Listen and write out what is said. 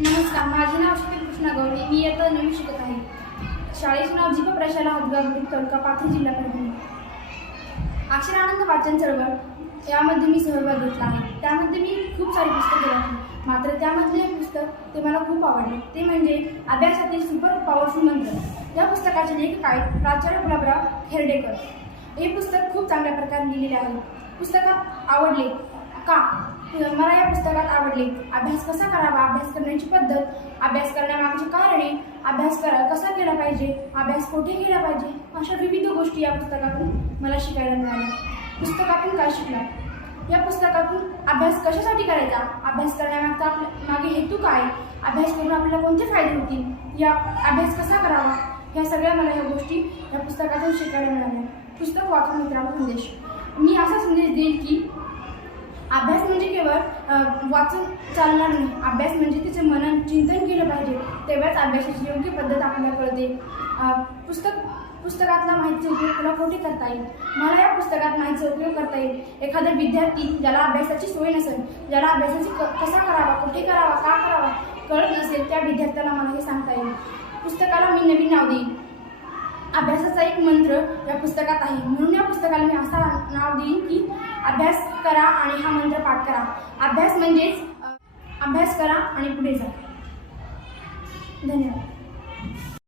नमस्कार, माझे नाव शीतल कृष्णा गवळी. मी इयत्ता 9वी शिकत आहे. शाळेचे नाव जीव प्रशाला हातगाव तालुका पाथरी जिल्हा परभणी. अक्षरानंद वाचन चळवळ यामध्ये मी सहभाग घेतला आहे. त्यामध्ये मी खूप सारी पुस्तके वाचली. मात्र त्यामधले एक पुस्तक ते मला खूप आवडले, ते म्हणजे अभ्यासातील सुपर पॉवरफुल मंत्र. या पुस्तकाचे लेखक आहेत प्राचार्य गुलाबराव खेर्डेकर. हे पुस्तक खूप चांगल्या प्रकारे लिहिलेले आहे. पुस्तकात आवडले का? मला या पुस्तकात आवडले अभ्यास कसा करावा, अभ्यास करण्याची पद्धत, अभ्यास करण्यामागची कारणे, कसा केला पाहिजे, अभ्यास कुठे केला पाहिजे, अशा विविध गोष्टी या पुस्तकातून मला शिकायला मिळाल्या. पुस्तकातून काय शिकला? या पुस्तकातून अभ्यास कशासाठी करायचा, अभ्यास करण्यामागचा मागे हेतू काय, अभ्यास करून आपल्याला कोणते फायदे होतील, या अभ्यास कसा करावा, ह्या सगळ्या मला ह्या गोष्टी या पुस्तकातून शिकायला मिळाल्या. पुस्तक वाचून मित्रांनो संदेश. मी असा संदेश देईन की अभ्यास म्हणजे केवळ वाचून चालणार नाही. अभ्यास म्हणजे तिचे मनन चिंतन केलं पाहिजे, तेव्हाच अभ्यासाची योग्य पद्धत आपल्याला कळते. पुस्तकातला माहितीचा उपयोग तुला कुठे करता येईल? मला या पुस्तकात माहितीचा उपयोग करता येईल. एखादा विद्यार्थी ज्याला अभ्यासाची सोय नसेल, ज्याला अभ्यासाची कसा करावा, कुठे करावा, का करावा कळत नसेल, त्या विद्यार्थ्याला मला हे सांगता येईल. पुस्तकाला मी नवीन नाव देईन. अभ्यासाचा एक मंत्र या पुस्तकात आहे, म्हणून या पुस्तकाला मी असा नाव देईन की अभ्यास करा आणि हा मंत्र पाठ करा. अभ्यास म्हणजेच अभ्यास करा आणि पुढे जा. धन्यवाद.